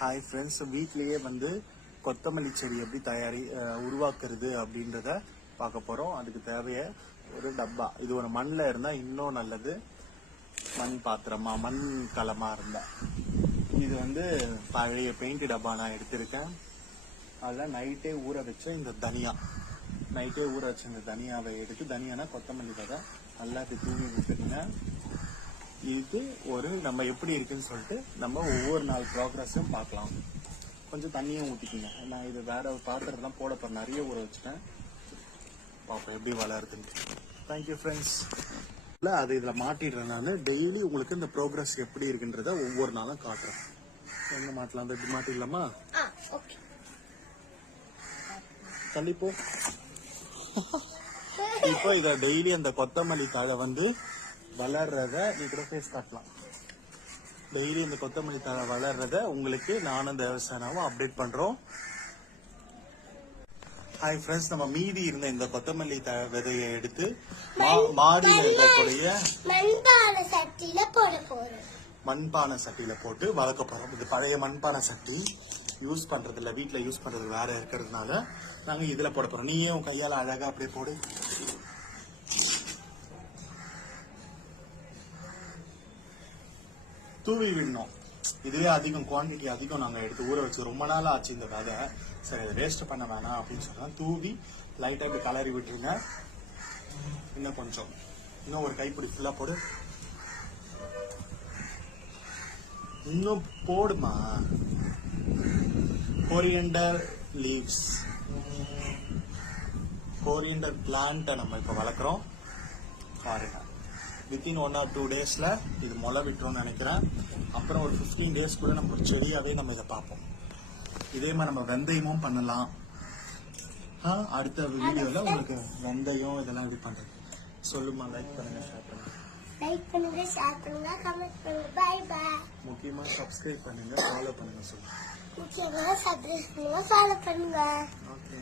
Hi friends வீட்லேயே வந்து கொத்தமல்லி செடி எப்படி தயாரி உருவாக்குறது அப்படின்றத பார்க்க போகிறோம் அதுக்கு தேவைய ஒரு டப்பா. இது ஒரு மண்ணில் இருந்தால் இன்னும் நல்லது. மண் பாத்திரமா மண் கலமாக இருந்தால் இது வந்து பழைய பெயிண்ட் டப்பா நான் எடுத்திருக்கேன். அதில் நைட்டே ஊற வச்ச இந்த தனியா. நைட்டே ஊற வச்ச இந்த தனியாவை எடுத்து தனியானா கொத்தமல்லி விதை நல்லா தூங்கி தூவி விட்டுருங்க. இது ஒரு நம்ம எப்படி இருக்குன்னு சொல்லிட்டு நம்ம ஒவ்வொரு நாள் ப்ராக்ரஸும் பார்க்கலாம். கொஞ்சம் தண்ணியும் ஊற்றிக்கிங்க நான் இது வேற ஒரு பாத்திரம் தான் போட போறேன். நிறைய ஊற வச்சுட்டேன். பார்ப்போம் எப்படி வளருதுன்னு. தேங்க்யூ ஃப்ரெண்ட்ஸ் இல்லை அது இதில் மாட்டிடுறேன் நான். டெய்லி உங்களுக்கு இந்த ப்ரோக்ரஸ் எப்படி இருக்குன்றத ஒவ்வொரு நாளும் காட்டுறேன். எங்க மாட்டலாம் அந்த இப்படி மாட்டிடலாமா? தள்ளிப்போ இப்போ இத டெய்லி அந்த கொத்தமல்லி தழை வந்து வளர்றத நீ கூட ஃபேஸ் காட்டலாம். டெய்லி இந்த கொத்தமல்லி தழை வளர்றத உங்களுக்கு நானும் தேவசானாவும் அப்டேட் பண்றோம். ஹாய் ஃப்ரெண்ட்ஸ் நம்ம மீதி இருந்த இந்த கொத்தமல்லி விதையை எடுத்து மாடியில இருக்கக்கூடிய மண்பான சட்டியில போட போறோம். மண்பானை சட்டியில போட்டு வளர்க்க போறோம். இது பழைய மண்பானை சட்டி. யூஸ் பண்றது இல்ல வீட்ல யூஸ் பண்றது வேற இருக்கிறதுனால நாங்க இதுல போட போறோம். நீயே உன் கையால அழகா அப்படியே போடு. தூவி விடணும். இதுவே அதிகம் குவாண்டிட்டி அதிகம் நாங்கள் எடுத்து ஊற வச்சு ரொம்ப நாள் ஆச்சு இந்த விதை. சரி இதை வேஸ்ட் பண்ண வேணாம் அப்படின்னு சொன்னால் தூவி லைட்டாக இப்படி கலரி விட்டுருங்க. இன்னும் கொஞ்சம். இன்னும் ஒரு கைப்பிடி ஃபுல்லாக போடு. இன்னும் போடுமா? கொரியண்டர் லீவ்ஸ் கொரியண்டர் பிளான்ட்டை நம்ம இப்போ வளர்க்குறோம். வித்தின் ஒன் ஆர் டூ டேஸ்ல இது முளை விட்டுரும்னு நினைக்கிறேன். அப்புறம் ஒரு ஃபிஃப்டீன் டேஸ்க்குள்ள நம்ம ஒரு செடியாவே நம்ம இதை பார்ப்போம். இதே மாதிரி நம்ம வெந்தயமும் பண்ணலாம். அடுத்த வீடியோல உங்களுக்கு வெந்தயம் இதெல்லாம் எப்படி பண்றது? சொல்லுமா லைக் பண்ணுங்க ஷேர் பண்ணுங்க. லைக் பண்ணுங்க ஷேர் பண்ணுங்க கமெண்ட் பண்ணுங்க. பை பை முக்கியமா சப்ஸ்கிரைப் பண்ணுங்க ஃபாலோ பண்ணுங்க சொல்லுங்க. முக்கியமாக சப்ஸ்கிரைப் பண்ணுங்க ஃபாலோ பண்ணுங்க. ஓகே